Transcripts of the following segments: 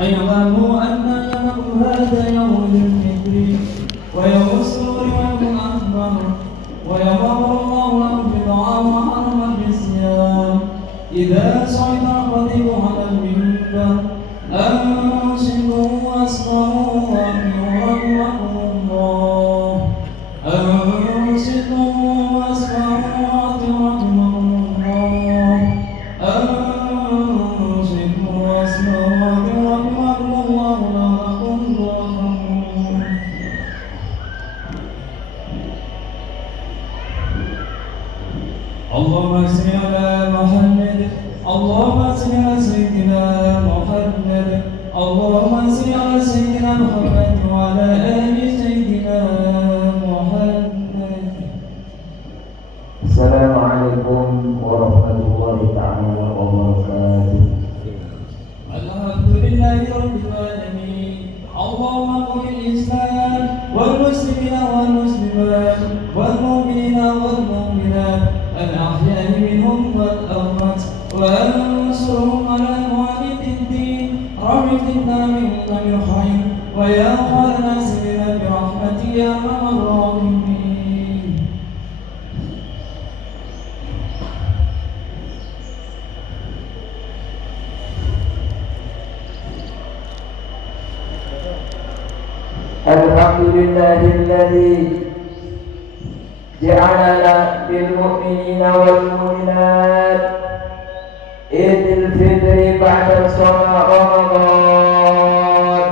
أيعلموا أن يوم هذا يوم الفطر ويوم السرور ويوم الأكبر ويغفر الله لهم بطعام وحرم بالصيام إذا صعد الخطيب على المنبر أنصتوا واسمعوا وأطيعوا رحمكم الله أنصتوا واسمعوا وأطيعوا رحمكم الله أنصتوا واسمعوا وأطيعوا رحمكم الله لعلكم ترحمون. اللهم صل على محمد اللهم صل على سيدنا محمد اللهم صل على سيدنا محمد وعلى آل سيدنا محمد. السلام عليكم ورحمة الله تعالى وبركاته. الحمد لله رب العالمين. اللهم قل الإسلام والمسلمين والمسلمات والمؤمنين والمؤمنات الأحياء منهم والأموات وانصرهم على معاند الدين رحمتنا منك بالخير ويا خير ناصرنا برحمتك يا أرحم الراحمين. الحمد لله الذي جعلنا بالمؤمنين والمؤمنات عيد الفطر بعد صوم رمضان،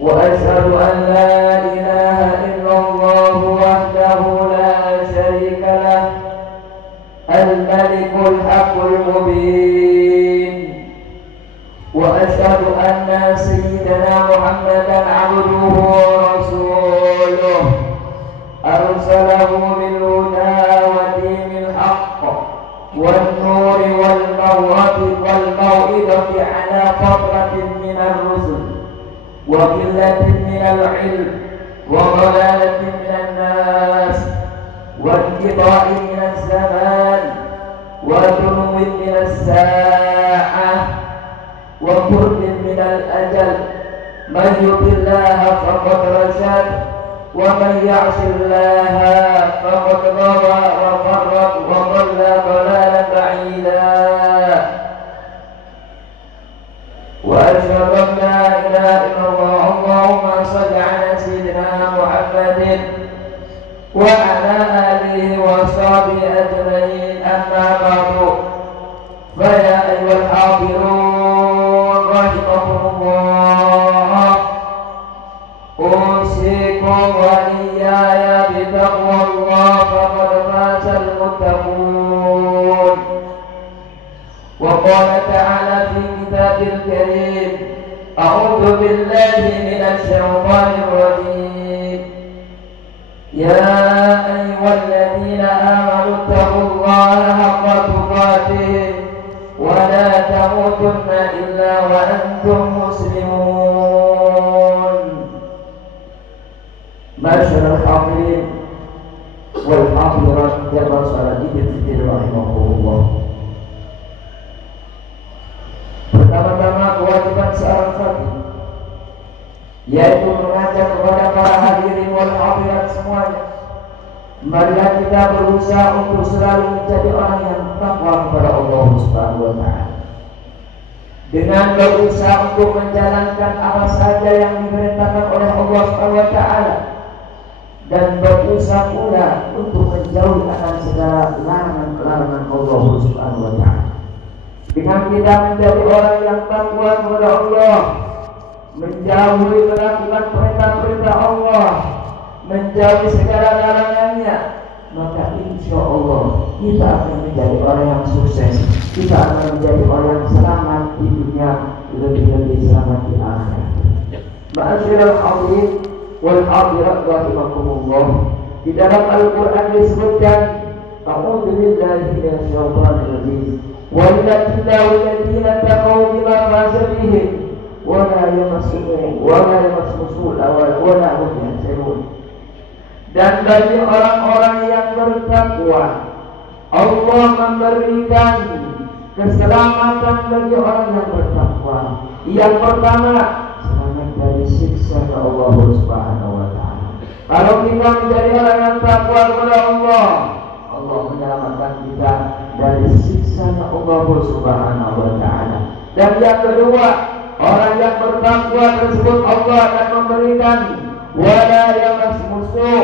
وأشهد أن لا إله إلا الله وحده لا شريك له الملك الحق المبين، وأشهد أن سيدنا محمدا عبده ورسوله أرسله بالهدى ودين الحق والنور والموعظة على فترة من الرسل وقلة من العلم وضلالة من الناس وانقطاع من الزمان ودنو من الساعة وقرب من الأجل. من يطع الله فقد رشد ومن يعص الله فقد غوى وفرط وضل ضلالا بعيدا. وأشهد أن لا إله إلا الله. اللهم صل على سيدنا محمد وعلى آله وصحبه أجمعين. أما بعد، فيا أيها الحاضرون رحمكم الله، أوصيكم وإياي بتقوى الله فقد فاز المتقون. وقال تعالى في كتاب الكريم: أعوذ بالله من الشيطان الرجيم. يا أيها الذين آمنوا اتقوا الله حق تقاته ولا تموتن إلا وأنتم مسلمون. معاشر الحاضرين والحاضرات جمع صلاة Idul Fitri rahimakumullah. Pertama-tama kewajiban seorang fardhu yaitu mengajak kepada para hadirin wal hadirat semuanya, marilah kita berusaha untuk selalu menjadi orang yang takwa kepada Allah Subhanahu wa taala, dengan berusaha untuk menjalankan apa saja yang diperintahkan oleh Allah Subhanahu wa taala, dan berusaha pula untuk menjauhi akan segala larangan-larangan Allah Subhanahu wa taala. Dengan kita menjadi orang yang takwa kepada Allah, menjauhi melakukan perintah-perintah Allah, menjauhi segala larangannya, maka insya Allah kita akan menjadi orang yang sukses. Kita akan menjadi orang yang selamat di dunia, lebih-lebih selamat di akhirat. Ma'asyiral hadirin wal hadirat rahimakumullah. Di dalam Al-Quran disebutkan: A'udzu billahi minasyaitonir rajim. Walladzina taqaw bima fasabihim wala yamassuhum wala hum yahzanun. Dan bagi orang-orang yang bertakwa, Allah memberikan keselamatan bagi orang yang bertakwa. Yang pertama, selamat dari siksa Allah Subhanahu wa taala. Kalau kita menjadi orang yang takwa kepada Allah, Allah menyelamatkan kita dari siksa Allah Subhanahu wa taala. Dan yang kedua, orang yang bertakwa tersebut Allah akan memberikan wala yamasmusu,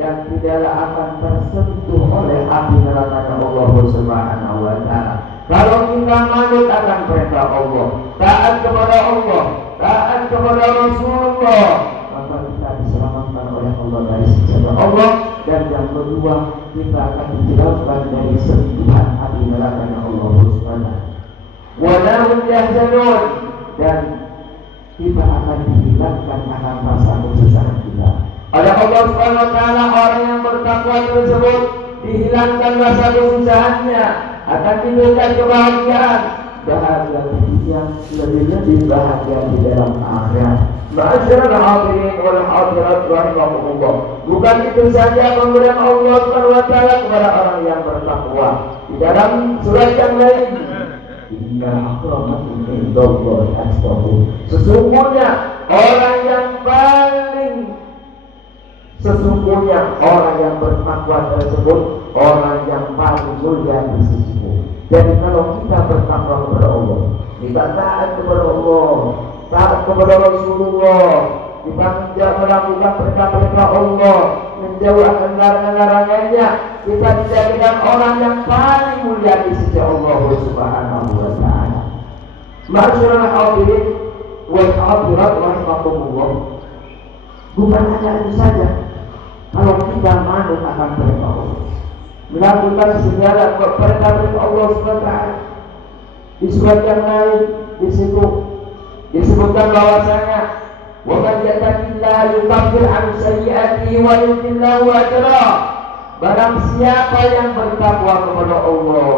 dan tidaklah akan tersentuh oleh api neraka Allah Subhanahu wa taala. Kalau kita manut akan perintah Allah, taat kepada Allah, taat kepada Rasulullah, maka kita diselamatkan oleh Allah dari siksa Allah. Dan yang kedua, kita akan dijauhkan dari sentuhan api neraka Allah Subhanahu wa taala. Walahum yahzanun, dan kita akan dihilangkan akan rasa kesusahan kita oleh Allah Subhanahu wa taala. Orang yang bertakwa tersebut dihilangkan rasa kesusahannya, akan diberikan kebahagiaan, bahagia di dunia, lebih bahagia di dalam akhirat. Ma'asyiral hadirin wal hadirat rahimakumullah. Bukan itu saja pemberian Allah Subhanahu wa taala kepada orang yang bertakwa. Di dalam surat yang lain, inna akramakum indallahi atqakum. Sesungguhnya orang yang bertakwa tersebut orang yang paling mulia di sisiku. Jadi kalau kita bertakwa kepada Allah, kita taat kepada Allah, taat kepada Rasulullah, kita melakukan perintah-perintah Allah, menjauhkan larangan-larangannya, kita dijadikan orang yang paling mulia di sisi Allah Subhanahu wa taala. Ma'asyiral hadirin wal hadirat rahimakumullah. Bukan hanya itu saja, kalau kita manut akan perintah Allah, melakukan segala perintah-perintah Allah Subhanahu wa taala. Di surat yang lain di situ disebutkan bahwasanya wa man yattaqillaha yukaffir an sayyi'atihi wa yu'tihi ajra. Barang siapa yang bertakwa kepada Allah,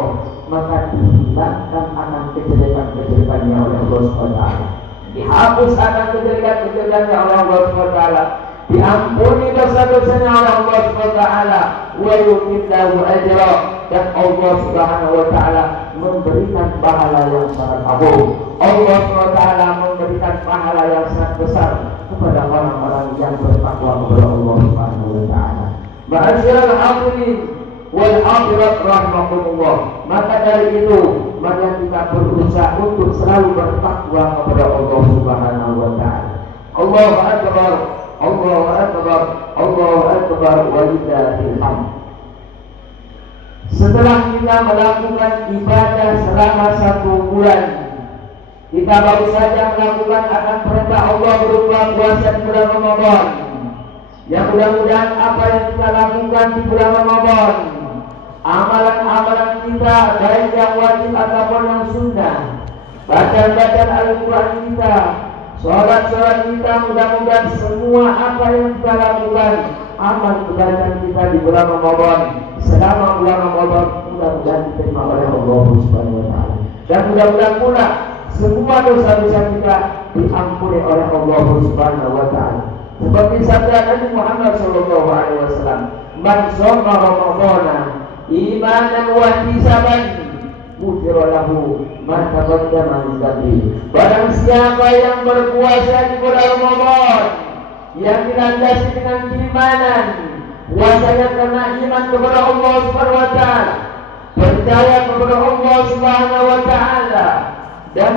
maka dihilangkan akan kejelekan-kejelekannya oleh Allah Subhanahu wa taala. Dihapus akan kejelekan-kejelekannya oleh Allah Subhanahu wa taala. Diampuni dosa-dosanya oleh Allah Subhanahu wa taala. Wa yu'tihi ajra, dan Allah Subhanahu wa taala memberikan pahala yang sangat agung. Allah Subhanahu wa taala memberikan pahala yang sangat besar kepada orang-orang yang bertakwa kepada Allah Subhanahu wa taala. Ma'asyiral hadirin wal hadirat rahimakumullah. Maka dari itu, maka kita berusaha untuk selalu bertakwa kepada Allah Subhanahu wa taala. Allahu akbar, Allahu akbar, Allahu akbar, walillahil hamd. Setelah kita melakukan ibadah selama 1 bulan, kita baru saja melakukan akan perintah Allah berupa puasa di bulan Ramadan. Yang mudah-mudahan apa yang kita lakukan di bulan Ramadan, amalan-amalan kita baik yang wajib ataupun yang sunnah, bacaan Al-Quran kita, sholat-sholat kita, mudah-mudahan semua apa yang kita lakukan, amal kebaikan kita di bulan Ramadan, selama bulan Ramadan, mudah-mudahan diterima oleh Allah Subhanahu wa taala. Dan mudah-mudahan pula semua dosa-dosa kita diampuni oleh Allah Subhanahu wa taala. Seperti sabda Nabi Muhammad sallallahu alaihi wasallam, "Man shoma Ramadhana imanan wa ihtisaban, ghufira lahu ma taqaddama min dhanbi." Barang siapa yang berpuasa di bulan Ramadan yang dilandasi dengan keimanan, puasanya karena iman kepada Allah Subhanahu wa taala, percaya kepada Allah Subhanahu wa taala, dan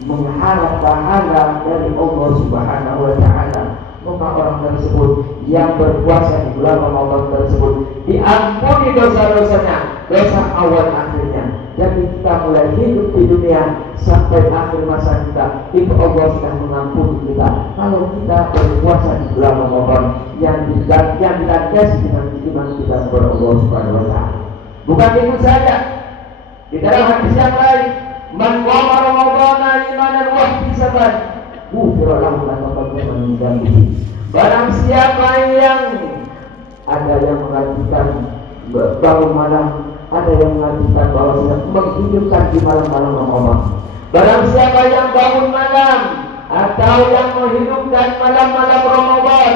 mengharap pahala dari Allah Subhanahu wa taala, maka orang tersebut yang berpuasa di bulan Ramadan tersebut diampuni dosa-dosanya, dosa awal akhirnya. Jadi kita mulai hidup di dunia sampai akhir masa kita, itu Allah sudah mengampuni kita. Kalau kita berpuasa di bulan Ramadan yang dilandasi dengan iman kita kepada Allah Subhanahu wa taala. Bukan itu saja, di dalam hadis yang lain, man qama ramadhana imanan wa ihtisaban, ghufira lahu ma taqaddama min dhanbihi. Barang siapa yang ada yang mengatakan bangun malam, ada yang mengatakan bahwa sedang menghidupkan di malam-malam Ramadan. Barang siapa yang bangun malam atau yang menghidupkan malam-malam Ramadan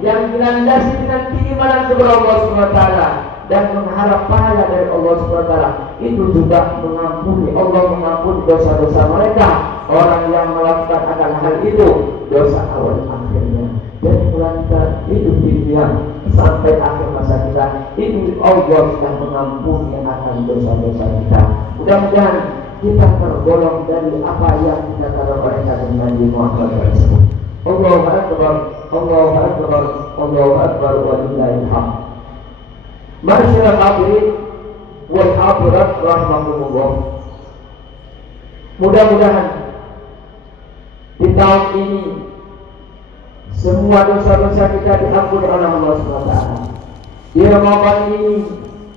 yang dilandasi dengan keimanan kepada Allah Subhanahu wa taala, dan mengharap pahala dari Allah SWT, itu juga mengampuni. Allah mengampuni dosa-dosa mereka. Orang yang melakukan akan hal itu, dosa awal akhirnya. Dan melanjutkan hidup di dunia sampai akhir masa kita, itu Allah sudah mengampuni akan dosa-dosa kita. Mudah-mudahan kita tergolong dari apa yang dikatakan oleh Nabi Muhammad tersebut. Allahu Akbar, Allahu Akbar, Allahu Akbar, walillahil hamd. Masyaallah hadirin wal hadirat rahimakumullah. Mudah-mudahan di tahun ini semua dosa-dosa kita diampuni oleh Allah SWT. Di Ramadan ini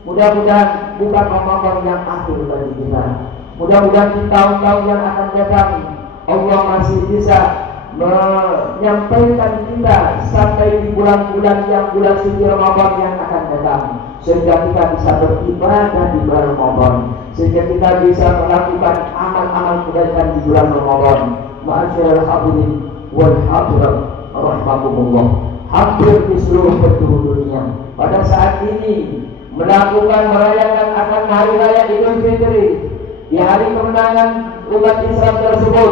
mudah-mudahan bukan Ramadan yang akhir bagi kita. Mudah-mudahan di tahun-tahun yang akan datang Allah masih bisa menyampaikan kita sampai di bulan-bulan yang bulan suci Ramadan yang akan datang, sehingga kita bisa beribadah di bulan Ramadan, sehingga kita bisa melakukan amal-amal kebaikan di bulan Ramadan. Ma'asyiral hadirin wal hadirat rahimakumullah. Hampir di seluruh penjuru dunia pada saat ini merayakan akan hari raya Idul Fitri. Di hari kemenangan umat Islam tersebut,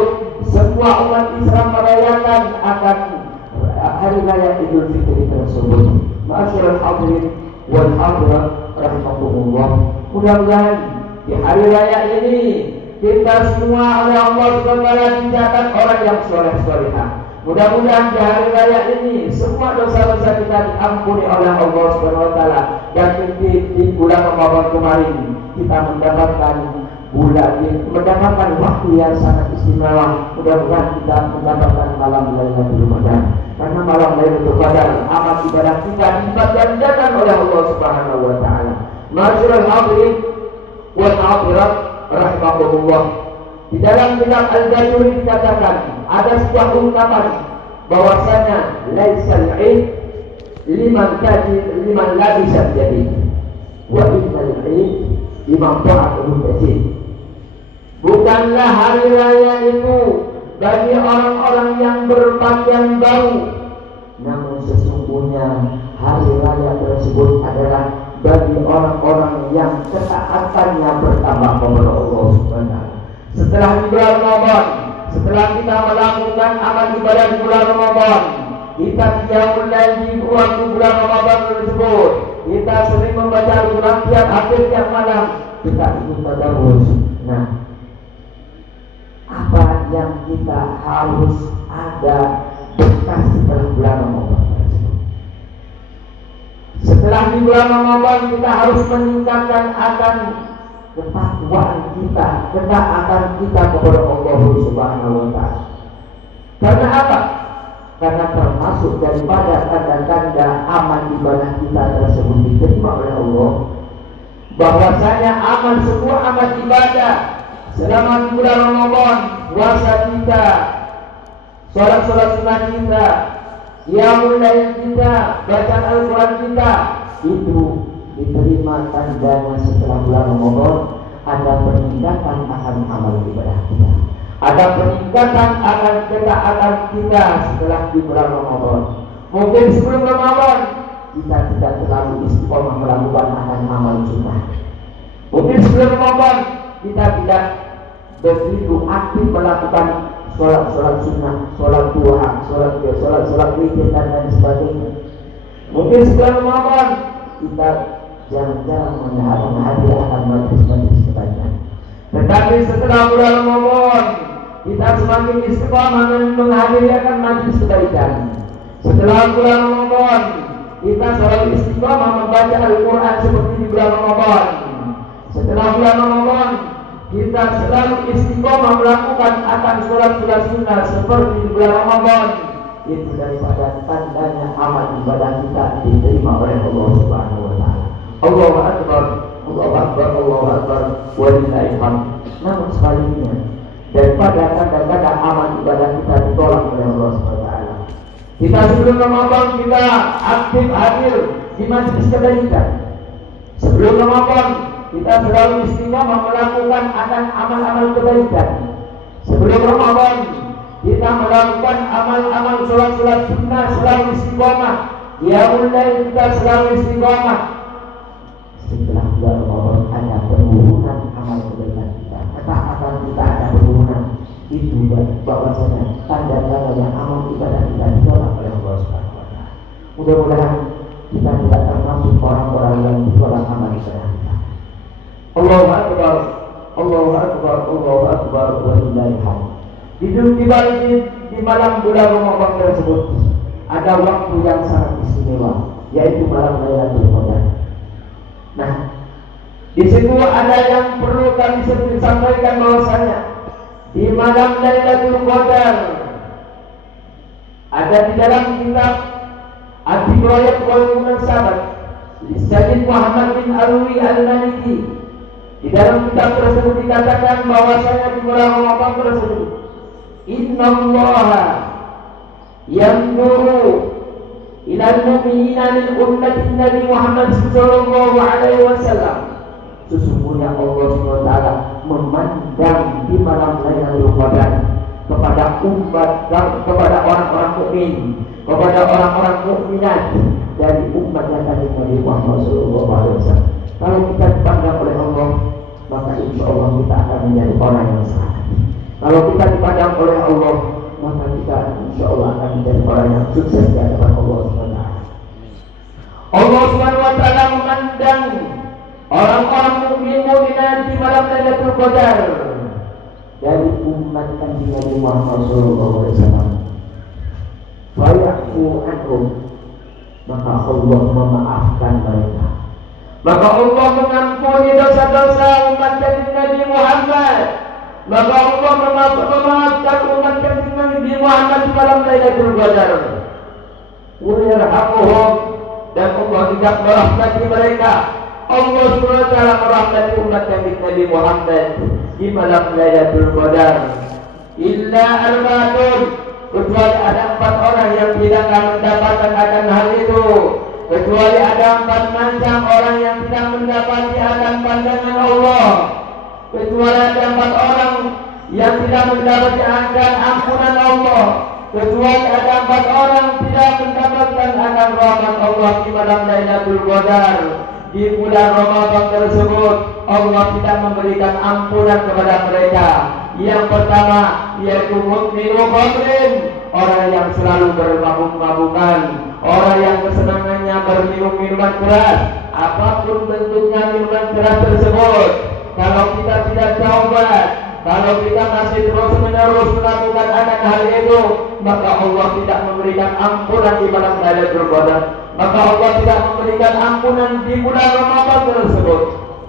semua umat Islam merayakan akan hari raya Idul Fitri tersebut. Ma'asyiral hadirin wal hadirat rahimakumullah. Mudah-mudahan di hari raya ini kita semua oleh Allah SWT dicatat orang yang soleh-solehah. Mudah-mudahan di hari raya ini semua dosa-dosa kita diampuni oleh Allah SWT, dan di bulan Ramadan kemarin kita mendapatkan waktu yang sangat istimewa. Mudah-mudahan kita mendapatkan malam Lailatul Qadar, karena malam Lailatul Qadar amal ibadah kita digandakan oleh Allah Subhanahu wa taala. Ma'asyiral hadirin wal hadirat rahimakumullah. Di dalam kitab Al-Bajuri dikatakan ada sebuah ungkapan bahwasanya laisal id liman labisa jadi wa innal id liman ta'atuhu tajid. Bukanlah hari raya itu bagi orang-orang yang berpakaian baru, namun sesungguhnya hari raya tersebut adalah bagi orang-orang yang ketaatannya bertambah kepada Allah Subhanahu. Setelah di bulan Ramadan, setelah kita melakukan amal ibadah di bulan Ramadan, kita qiyamul lail di waktu bulan Ramadan tersebut, kita sering membaca Al-Quran tiap akhir tiap malam, kita ikut tadarus. Nah, apa yang kita harus ada bekas setelah bulan Ramadan tersebut? Setelah di bulan Ramadan kita harus meningkatkan akan ketakwaan kita, ketaatan kita kepada Allah Subhanahu wa taala. Karena apa? Karena termasuk daripada tanda-tanda amal ibadah kita tersebut diterima oleh Allah, bahwasanya semua amal ibadah selama di bulan Ramadan, puasa kita, sholat sunnah kita, qiyamul lail kita, bacaan Al-Quran kita, itu diterima tandanya setelah bulan Ramadan. Ada peningkatan akan amal ibadah kita, ada peningkatan akan ketaatan kita setelah di bulan Ramadan. Mungkin sebelum Ramadan kita tidak terlalu istiqomah melakukan akan amal sunnah. Mungkin sebelum Ramadan kita tidak begitu aktif melakukan sholat sunnah, sholat duha, sholat witir dan lain sebagainya. Mungkin sebelum Ramadan kita jarang-jarang menghadiri akan majlis-majlis kebaikan. Tetapi setelah bulan Ramadan kita semakin istiqomah menghadiri akan majlis kebaikan. Setelah bulan Ramadan kita selalu istiqomah membaca Al-Quran seperti di bulan Ramadan. Setelah bulan Ramadan kita selalu istiqomah melakukan akan sholat sunnah seperti di bulan Ramadan. Itu daripada tandanya amal ibadah kita diterima oleh Allah Subhanahu wa taala. Allahu Akbar, Allahu Akbar, Allahu Akbar, walillahil hamd. Namun sebaliknya, daripada tanda-tanda amal ibadah kita ditolak oleh Allah Subhanahu wa taala, kita sebelum Ramadan kita aktif hadir di majlis kebaikan. Sebelum Ramadan kita selalu istiqomah melakukan akan amal-amal kebaikan. Sebelum Ramadan kita melakukan amal-amal sholat sunnah selalu istiqomah. Qiyamul lail kita selalu istiqomah. juga bahwasanya tanda-tanda yang amal ibadah kita ditolak oleh Allah Subhanahu wa taala. Mudah-mudahan kita tidak termasuk orang-orang yang ditolak amal ibadah kita. Allahu akbar, Allahu akbar, Allahu akbar wa lillahil hamd. Di malam bulan Ramadan tersebut ada waktu yang sangat istimewa, yaitu malam Lailatul Qadar. Nah, di situ ada yang perlu kami sampaikan bahwasanya di malam Lailatul Qadar ada di dalam kitab At-Tibrayat wal Munasabat Sayyid Muhammad bin Alwi Al-Maliki. Di dalam kitab tersebut dikatakan bahwasanya di bulan Ramadan tersebut innallaha yanzuru ilal mu'minina min ummati Nabi Muhammad sallallahu alaihi wasallam. Sesungguhnya Allah SWT memandang di malam Lailatul Qadar kepada umat, kepada orang-orang mukmin, kepada orang-orang mukminat dari umatnya Nabi Muhammad sallallahu alaihi wasallam. Kalau kita dipandang oleh Allah, maka insya Allah kita akan menjadi orang yang selamat. Kalau kita dipandang oleh Allah, maka kita insya Allah akan menjadi orang yang sukses di hadapan Allah SWT. Allah SWT memandang orang-orang mukminat di malam Lailatul Qadar dari umat Nabi Muhammad SAW. Fayafu anhum, maka Allah memaafkan mereka. Maka Allah mengampuni dosa-dosa umat Nabi Muhammad. Maka Allah memaafkan umat Nabi Muhammad di malam Lailatul Qadar. Wa yarhamuhum, dan Allah tidak merahmati mereka. Allah SWT merahmati umat Nabi Muhammad di malam Lailatul Qadar. Illa arba'atun, kecuali ada 4 orang yang tidak akan mendapatkan akan hal itu. Kecuali ada 4 macam orang yang tidak mendapati akan pandangan Allah. Kecuali ada 4 orang yang tidak mendapati akan ampunan Allah. Kecuali ada 4 orang tidak mendapatkan akan rahmat Allah di malam Lailatul Qadar. Di bulan Ramadan tersebut Allah tidak memberikan ampunan kepada mereka. Yang pertama yaitu mukminu khamrin, orang yang selalu bermabuk-mabukan, orang yang kesenangannya berminum-minuman keras, apapun bentuknya minuman keras tersebut. Kalau kita tidak taubat, kalau kita masih terus-menerus melakukan akan hal itu, maka Allah tidak memberikan ampunan di malam Lailatul Qadar. Maka Allah tidak memberikan ampunan di bulan Ramadan tersebut.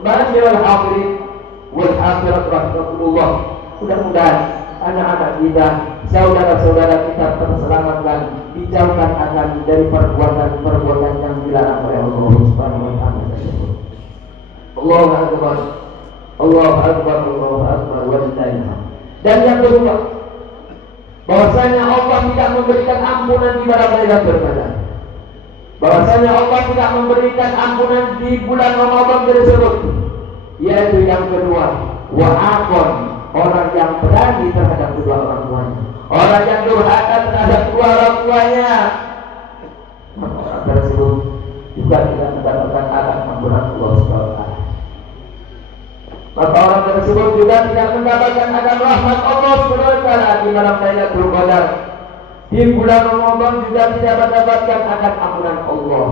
Ma'asyiral hadirin wal hadirat rahimakumullah. Mudah-mudahan anak-anak kita, saudara-saudara kita terselamatkan, dijauhkan akan dari perbuatan-perbuatan yang dilarang oleh Allah Subhanahu wa taala tersebut. Allahu akbar. Allahu akbar, Allahu akbar wa lillahil hamd. Dan yang kedua, bahwasanya Allah tidak memberikan ampunan di malam Lailatul Qadar. Bahwasanya Allah tidak memberikan ampunan di bulan Ramadan tersebut. Yaitu yang kedua, wa'aqon, orang yang berani terhadap kedua orang tuanya, orang yang durhaka terhadap kedua orang tuanya, maka orang tersebut juga tidak mendapatkan ampunan Allah SWT. Maka orang tersebut juga tidak mendapatkan rahmat Allah SWT di malam Lailatul Qadar. Di bulan Ramadan juga tidak mendapatkan ampunan Allah.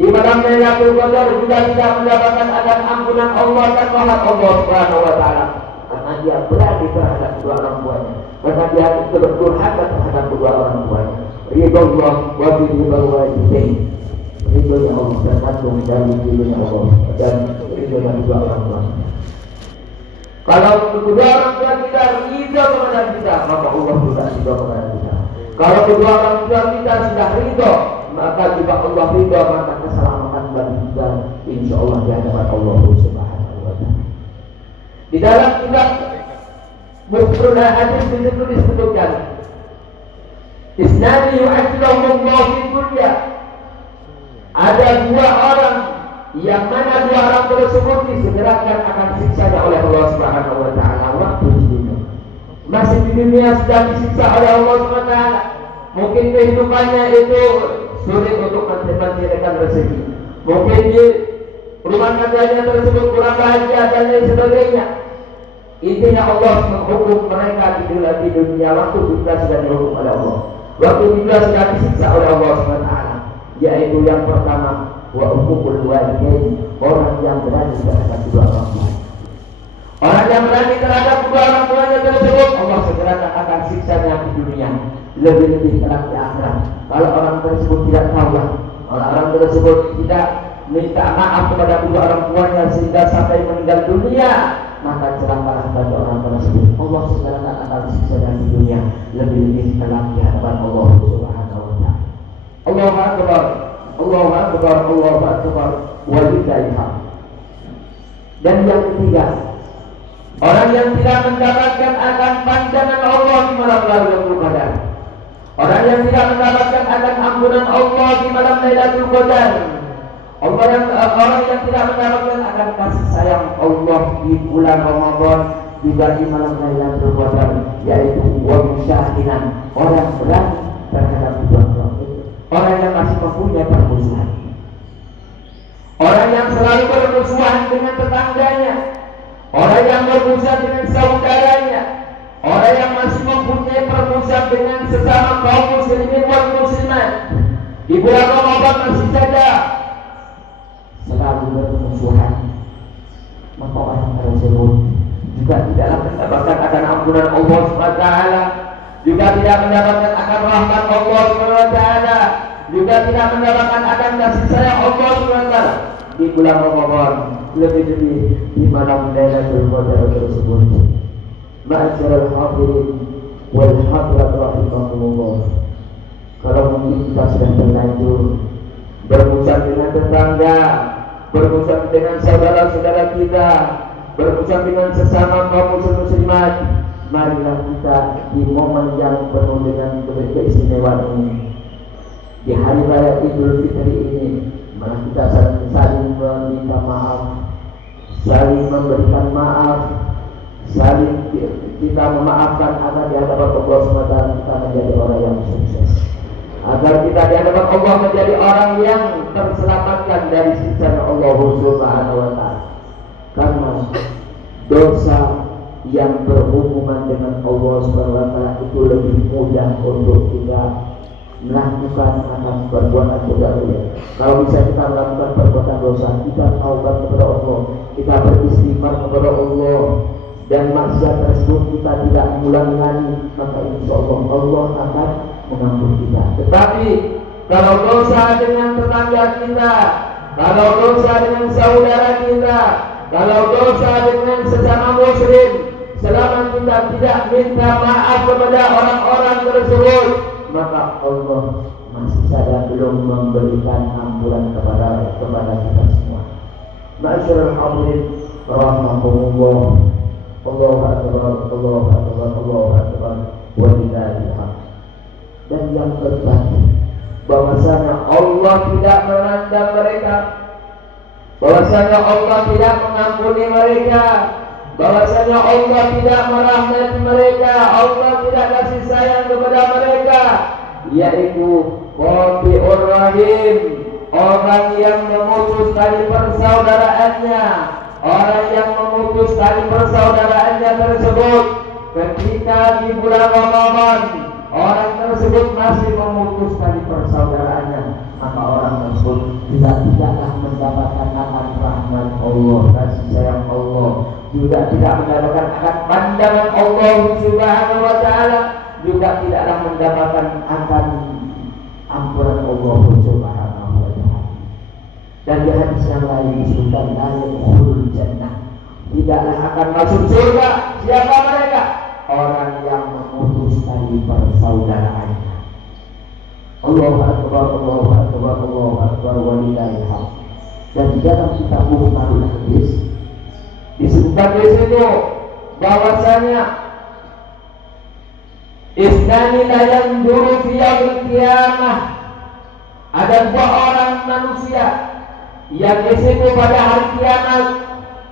Di malam Lailatul Qadar juga tidak mendapatkan ampunan Allah dan rahmat Allah Subhanahu wa taala. Karena dia berani terhadap kedua orang tuanya, karena dia durhaka terhadap kedua orang tuanya. Ridho Allah wa ridho walidain, ridho Allah tergantung dari ridho Allah dan ridho kedua orang tuanya. Kalau kedua orang tua kita ridho kepada kita, maka Allah juga ridho kepada kita. Kalau kedua orang tua kita sudah ridho, maka juga Allah ridho, maka keselamatan bagi kita insya Allah di hadapan Allah Subhanahu wa taala. Di dalam kitab Mukhtasar Hadis itu disebutkan, Isnani yu'ajjilahumullahu fi dunya. Ada 2 orang yang mana 2 orang tersebut disegerakan akan siksanya oleh Allah Subhanahu wa taala waktu di dunia. Masih di dunia sudah disiksa oleh Allah Subhanahu wa taala. Mungkin kehidupannya itu sulit untuk mencari rezeki. Mungkin di rumah tangganya tersebut kurang bahagia dan lain sebagainya. Intinya Allah menghukum mereka di dunia waktu kita sudah dihukum oleh Allah, waktu kita sudah disiksa oleh Allah SWT, yaitu yang pertama wa uququl walidain, orang yang berani terhadap kedua orang tua. Orang yang berani terhadap kedua orang tuanya tersebut, Allah segera akan siksanya di dunia, lebih-lebih kelak di akhirat. Kalau orang tersebut tidak tahu, kalau orang tersebut tidak minta maaf kepada kedua orang tuanya sehingga sampai meninggal dunia, maka celakalah bagi orang tersebut. Allah segera akan siksanya di dunia, lebih-lebih kelak di hadapan Allah Subhanahu wa taala. Allahu akbar, Allahu akbar, Allahu akbar, walillahil hamd. Dan yang ketiga, orang yang tidak mendapatkan akan pandangan Allah di malam Lailatul Qadar. Orang yang tidak mendapatkan akan ampunan Allah di malam Lailatul Qadar. Orang yang tidak mendapatkan akan kasih sayang Allah di bulan Ramadan juga di malam Lailatul Qadar, yaitu wa musyahinan, orang berani terhadap kedua orang itu. Orang yang masih mempunyai permusuhan. Orang yang selalu bermusuhan dengan tetangganya. Orang yang bermusuhan dengan saudaranya, orang yang masih mempunyai permusuhan dengan sesama kaum muslimin wal muslimat, di bulan Ramadan masih saja selalu bermusuhan, maka orang tersebut juga tidaklah mendapatkan akan ampunan Allah SWT, juga tidak mendapatkan akan rahmat Allah SWT, juga tidak mendapatkan akan kasih sayang Allah SWT di bulan Ramadan, lebih-lebih di malam Lailatul Qadar tersebut. Ma'asyiral hadirin wal hadirat rahimakumullah. Kalau mungkin kita sudah terlanjur bermusuhan dengan tetangga, bermusuhan dengan saudara-saudara kita, bermusuhan dengan sesama kaum muslimat, marilah kita di momen yang penuh dengan keistimewaan ini, di hari raya Idul Fitri ini, malah kita saling meminta maaf, saling memberikan maaf, saling kita memaafkan agar di hadapan Allah SWT kita menjadi orang yang sukses, agar kita di hadapan Allah menjadi orang yang terselamatkan dari siksa Allah Subhanahu wa taala. Karena dosa yang berhubungan dengan Allah Subhanahu wa taala itu lebih mudah untuk kita melakukan akan perbuatan dosa. Kalau bisa kita melakukan perbuatan dosa, kita taubat kepada Allah, kita beristighfar kepada Allah, dan maksiat tersebut kita tidak mengulangi lagi, maka insya Allah Allah akan mengampuni kita. Tetapi kalau dosa dengan tetangga kita, kalau dosa dengan saudara kita, kalau dosa dengan sesama muslim, selama kita tidak minta maaf kepada orang-orang tersebut, maka Allah masih saja belum memberikan ampunan kepada kita semua. Ma'asyiral hadirin rahimakumullah. Allahu akbar, Allahu akbar, Allahu akbar, walillahil hamd. Dan yang terbantu, bahwasanya Allah tidak merendam mereka, bahwasanya Allah tidak mengampuni mereka, bahwasanya Allah tidak merahmati mereka, Allah tidak kasih sayang kepada mereka, yaitu qati'ur rahim, orang yang memutus tali persaudaraannya, orang yang memutus tali persaudaraannya tersebut ketika di bulan Ramadan, orang tersebut masih memutus tali persaudaraannya, maka orang tersebut tidaklah mendapatkan akan rahmat Allah, kasih sayang Allah, juga tidak mendapatkan akan pandangan Allah Subhanahu wa taala, juga tidaklah mendapatkan akan ampunan Allah Subhanahu wa taala. Dan di hadis yang lain disebutkan la yadkhulul jannah, tidaklah akan masuk surga siapa mereka? Orang yang memutus tali persaudaraannya. Allahu akbar, Allahu akbar, Allahu akbar, walillahil hamd. Dan di dalam kitab Muhtarul Hadis disebutkan di situ bahwasanya isnani la yanzuru fi yaumil qiyamah, ada dua orang manusia yang di situ pada hari kiamat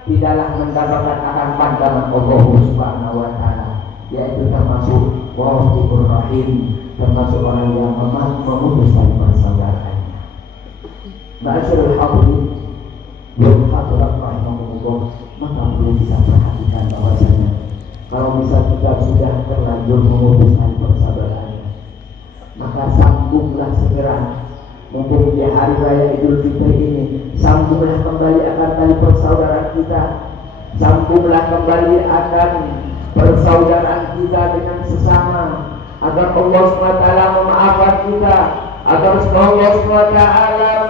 tidaklah mendapatkan akan pandangan Allah Subhanahu wa taala, yaitu termasuk qati'ur rahim, termasuk orang yang memutus tali persaudaraannya. Ma'asyiral hadirin wal hadirat rahimakumullah, maka perlu kita perhatikan bahwasanya kalau bisa kita sudah terlanjur memutuskan persaudaraan, maka sambunglah segera. Mumpung di hari raya Idul Fitri ini, sambunglah kembali akan tali persaudaraan kita. Sambunglah kembali akan persaudaraan kita dengan sesama, agar Allah SWT memaafkan kita, agar Allah SWT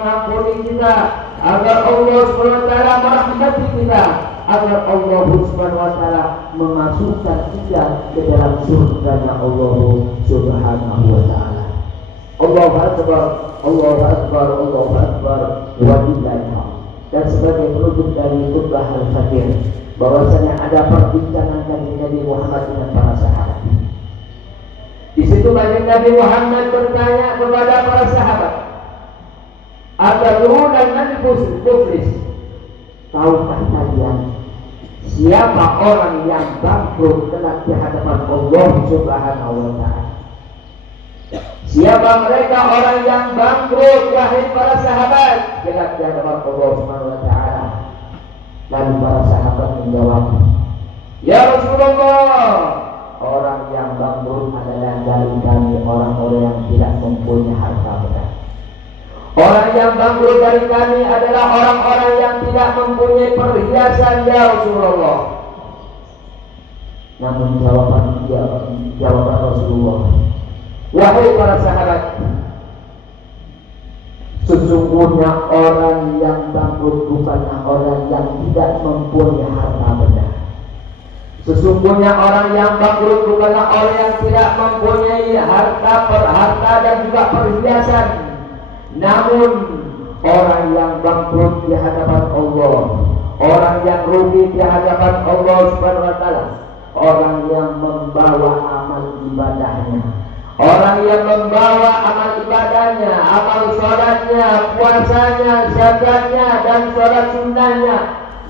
mengampuni kita, agar Allah SWT merahmati kita, agar Allah SWT memasukkan kita ke dalam surganya Allah Subhanahu wa ta'ala. Allahu Akbar, Allahu Akbar, Allahu Akbar, walillahi hamd. Dan sebagai penutup dari khutbah Al-Fatihah, bahwasanya ada perbincangan kanjeng Nabi Muhammad dengan para sahabat. Di situ kanjeng Nabi Muhammad bertanya kepada para sahabat, "Atadruna man muflis?" Tahukah kalian siapa orang yang bangkrut kelak di hadapan Allah Subhanahu wa ta'ala? Siapa mereka orang yang bangkrut, wahai para sahabat, kelak di hadapan Allah Subhanahu wa ta'ala? Lalu para sahabat menjawab, "Ya Rasulullah, orang yang bangkrut adalah dari kami orang-orang yang tidak mempunyai harta benda." Orang yang bangkrut dari kami adalah orang-orang yang tidak mempunyai perhiasan, ya Rasulullah. Namun jawaban Rasulullah, "Wahai para sahabat, sesungguhnya orang yang bangkrut bukanlah orang yang tidak mempunyai harta benda. Sesungguhnya orang yang bangkrut bukanlah orang yang tidak mempunyai harta dan juga perhiasan. Namun orang yang bangkrut di hadapan Allah, orang yang rugi di hadapan Allah Subhanahu wa ta'ala, orang yang membawa amal ibadahnya, orang yang membawa amal ibadahnya, amal sholatnya, puasanya, zakatnya, dan sholat sunnahnya,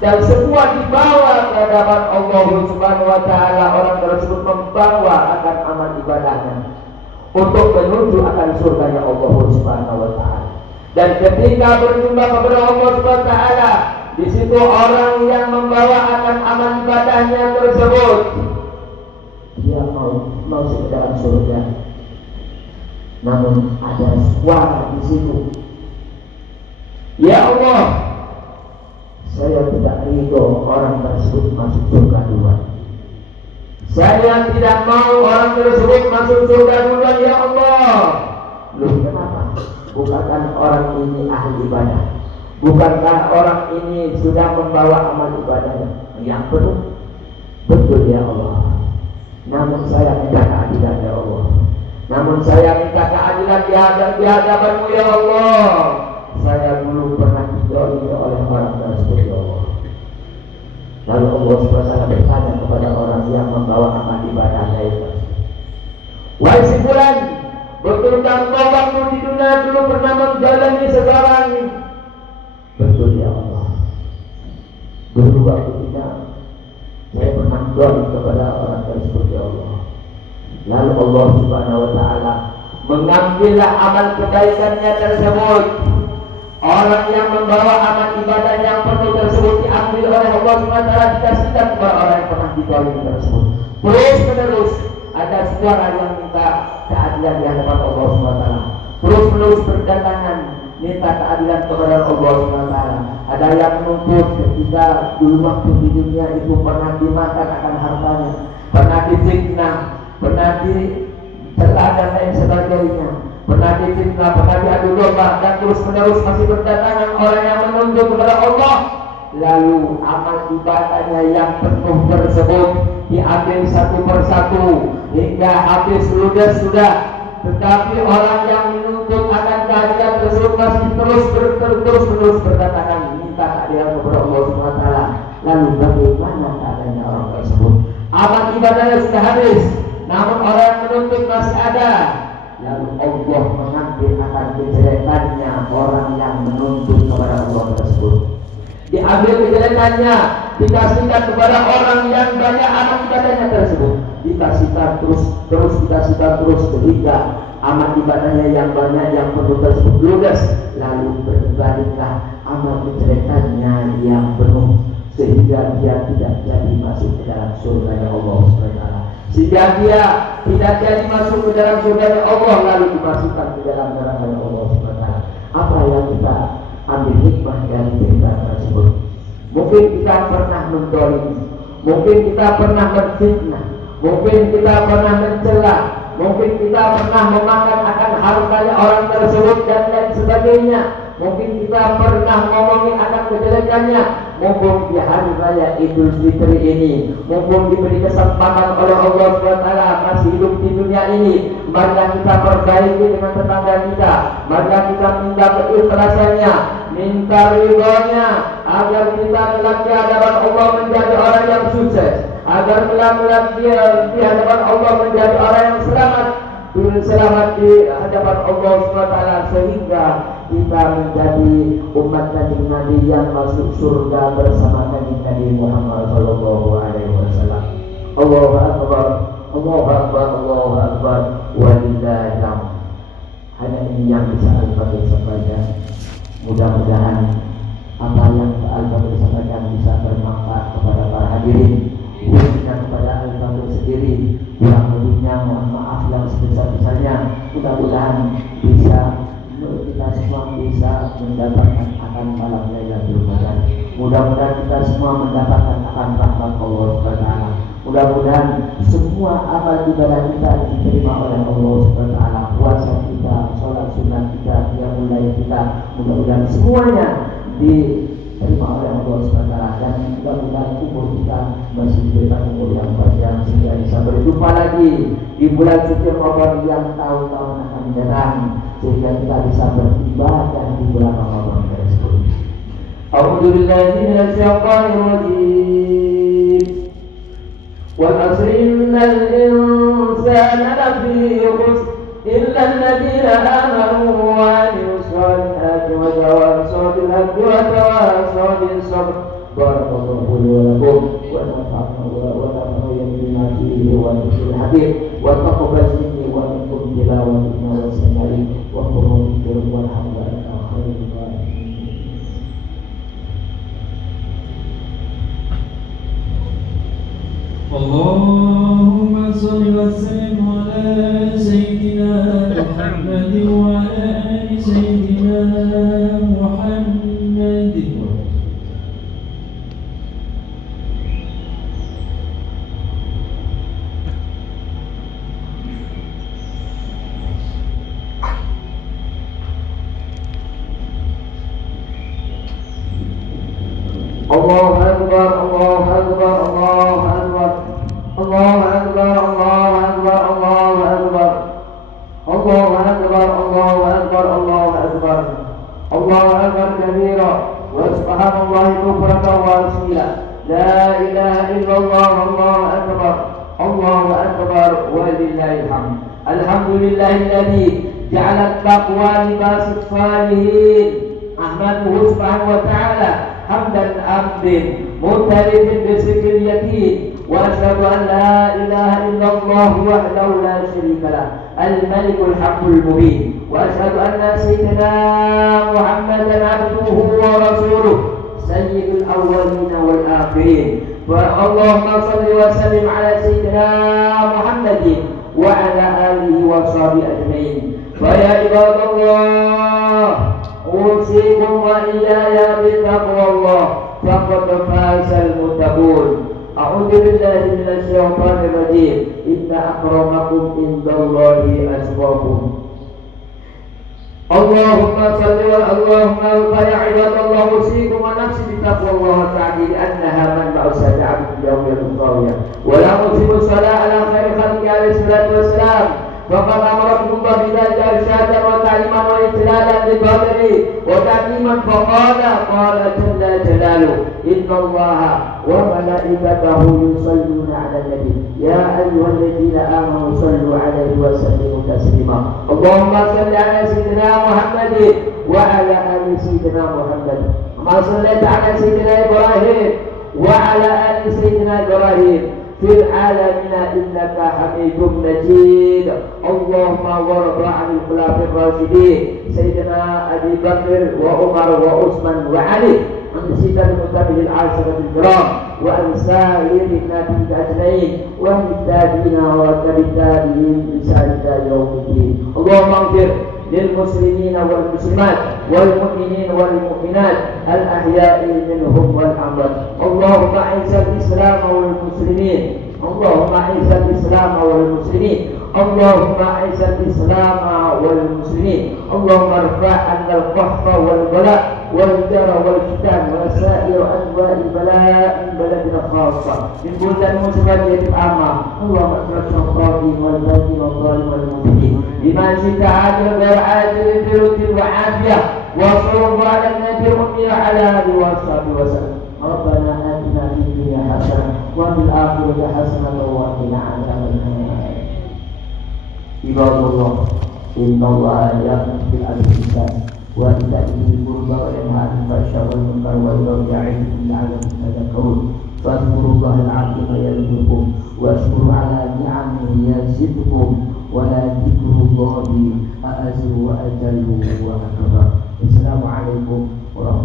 dan semua dibawa ke hadapan Allah Subhanahu wa ta'ala. Orang tersebut membawa akan amal ibadahnya untuk menuju akan surganya Allah Subhanahu wa ta'ala. Dan ketika berjumpa kepada Allah Subhanahu wa ta'ala, di situ orang yang membawa akan amal ibadahnya tersebut, dia mau masuk ke dalam surga. Namun ada suara di situ, "Ya Allah, saya tidak ridho orang tersebut masuk surga duluan. Saya tidak mau orang tersebut masuk surga duluan, ya Allah." Loh, kenapa? Bukankah orang ini ahli ibadah? Bukankah orang ini sudah membawa amal ibadahnya yang penuh? Betul ya Allah. Namun saya minta keadilan ya Allah. Namun saya minta keadilan di hadapan-Mu ya Allah. Saya dulu pernah didolimi oleh orang tersebut ya Allah. Lalu Allah SWT bertanya kepada orang yang membawa amal ibadahnya itu, "Wahai si fulan, betulkah engkau waktu di dunia dulu pernah menjalani seseorang?" "Betul ya Allah. Dulu waktu kita saya pernah dolim kepada orang tersebut ya Allah." Lalu Allah Subhanahu wa ta'ala mengambillah amal kebaikannya tersebut. Orang yang membawa amal ibadah yang penuh tersebut diambil oleh Allah Subhanahu wa ta'ala, dikasihkan kepada orang yang pernah didolimi tersebut. Terus menerus ada suara yang minta keadilan di hadapan Allah Subhanahu wa ta'ala. Terus menerus berdatangan minta keadilan kepada Allah Subhanahu wa ta'ala. Ada yang menuntut ketika dulu waktu di dunia itu pernah dimakan akan hartanya, pernah difitnah, pernah dicela dan lain sebagainya, pernah difitnah, pernah diadu domba, dan terus menerus masih berdatangan orang yang menuntut kepada Allah. Lalu amal ibadahnya yang penuh tersebut diambil satu persatu hingga habis ludes sudah. Tetapi orang yang menuntut akan keadilan tersebut masih terus menerus berdatangan minta keadilan kepada Allah Subhanahu wa ta'ala. Lalu bagaimana keadaannya orang tersebut? Amal ibadahnya sudah habis, namun orang yang menuntut masih ada. Lalu Allah mengambil akan kejelekannya orang yang menuntut kepada Allah tersebut. Diambil kejelekannya, dikasihkan kepada orang yang banyak amal ibadahnya tersebut. Dikasihkan terus ketika amal ibadahnya yang banyak yang penuh tersebut ludes. Lalu berbaliklah amal kejelekannya yang penuh, sehingga dia tidak jadi masuk ke dalam surga Allah Subhanahu wa ta'ala. sehingga dia tidak jadi masuk ke dalam surga Allah lalu dimasukkan ke dalam neraka Allah SWT. Apa yang kita ambil hikmah dari cerita tersebut? Mungkin kita pernah mendolimi, mungkin kita pernah menfitnah, mungkin kita pernah mencela, mungkin kita pernah memakan akan hartanya orang tersebut dan lain sebagainya. Mungkin kita pernah ngomongin akan kejelekannya. Mumpung di hari raya Idul Fitri ini, mumpung diberi kesempatan oleh Allah SWT masih hidup di dunia ini, marilah kita perbaiki dengan tetangga kita, marilah kita minta keikhlasannya, minta ridhonya, agar kita kelak di hadapan Allah menjadi orang yang sukses, agar kelak di hadapan Allah menjadi orang yang selamat di hadapan Allah SWT, sehingga kita menjadi umat Nabi yang masuk surga bersama Nabi Muhammad sallallahu alaihi wasallam. Allahu akbar, Allahu akbar, Allahu akbar, walillahil hamd. Hanya ini yang bisa Al-Fadhil sampaikan. Mudah-mudahan apa yang Al-Fadhil sampaikan bisa bermanfaat kepada para hadirin, khususnya kepada Al-Fadhil sendiri. Yang lebihnya mohon maaf yang sebesar-besarnya. Mudah-mudahan bisa kita semua bisa mendapatkan akan malam Lailatul Qadar. Mudah-mudahan kita semua mendapatkan akan rahmat Allah SWT. Mudah-mudahan semua amal ibadah kita diterima oleh Allah SWT. Puasa kita, sholat sunnah kita, qiyamul kita, mudah-mudahan semuanya diterima oleh Allah SWT. Dan mudah-mudahan umur kita masih diberikan umur yang panjang sehingga bisa berjumpa lagi di bulan suci Ramadan yang tahun-tahun akan datang, sehingga kita bisa beribadah di bulan Ramadan tersebut. A'udzubillahi minasyaitonir rajim. Wal 'asri innal insana lafi khusr illa alladziina aamanu wa 'amilus shaalihati wa tawassaw bil haqqi wa tawassaw bis sabr. Barakallahu li wa lakum wa nafa'ana wa nafa'ana bima fihi wa dhikr hadith wa taqabbal minni wa minkum tilawatan wa sami'in wa qur'an walhamdulillahi khairul alamin. Allahumma shalli wa sallim ala sayyidina Muhammad wa ala ali sayyidina Muhammad. Allahu akbar, Allahu akbar, Allahu akbar, Allahu akbar, Allahu akbar, Allahu akbar, Allahu akbar, Allahu akbar, Allahu akbar, Allahu akbar kabira wa subhanallahi bukratan wa asila. La ilaha illallah, Allahu akbar, Allahu akbar, walillahil hamd. Alhamdulillahilladzi ja'ala at-taqwa libasas salihin. Ahmaduhu subhanahu wa ta'ala hamdan abdin mutarifin bisikil yakin wa asyhadu an la ilaha illallah wahdahu la syarika lah al-malikul haqqul mubin wa asyhadu anna sayyidina Muhammadan abduhu wa rasuluh sayyidul awwalin wal akhirin. Wa Allahumma shalli wa sallim ala sayyidina Muhammadin wa ala alihi wa sahbihi ajma'in. Wa ya ibadallah, أوصيكم وإياي بتقوى الله فقد فاز المتقون. أعوذ بالله من الشيطان الرجيم. إن أكرمكم عند الله أتقاكم. اللهم صل اللهم يا عباد الله أوصيكم ونفسي بتقوى الله تعالى لأنها منبع السعادة في يوم القيامة. ولا أقسم الصلاة على خير خلقه عليه الصلاة والسلام. فقد أمركم الله بذلك إرشادا وتعليما وإجلالا للباطل وتعليما فقال جل جلاله إن الله وملائكته يصلون على النبي يا أيها الذين آمنوا صلوا عليه وسلموا تسليما. اللهم صل على سيدنا محمد وعلى آل سيدنا محمد كما صليت على سيدنا إبراهيم وعلى آل سيدنا إبراهيم في العالمين إنك حميد مجيد. اللهم وارض عن الخلفاء الراشدين سيدنا أبي بكر وعمر وعثمان وعلي عن سيدنا المتقين العاشرة الكرام وعن سائر النبيين أجمعين وعن التابعين وتابعين بإحسان إلى يوم الدين. اللهم اغفر للمسلمين والمسلمات والمؤمنين والمؤمنات الأحياء منهم والأموات. اللهم أعز الإسلام والمسلمين. اللهم أعز الإسلام والمسلمين. اللهم أعز الإسلام والمسلمين. اللهم ارفع عنا القحط والبلاء والجرى والفتن وسائر أنواع البلاء من بلدنا خاصة من بلدان مسلمات الأمة. اللهم اكرم الشرطين والباقين والظالم والمؤمنين بما شئت عاجل غير عاجل برد وعافية وصلى الله على النبي الأمي وعلى آله وصحبه وسلم. ربنا آتنا في الدنيا حسنة وفي الآخرة حسنة وقنا عذاب النار. عباد الله إن الله يأمر بالإحسان وإيتاء ذي القربى وينهى عن الفحشاء والمنكر والبغي يعظكم لعلكم تذكرون. فاذكروا الله العظيم يذكركم واشكروا على نعمه يزدكم ولذكر الله أعز وأجل وأكبر. السلام عليكم ورحمة الله.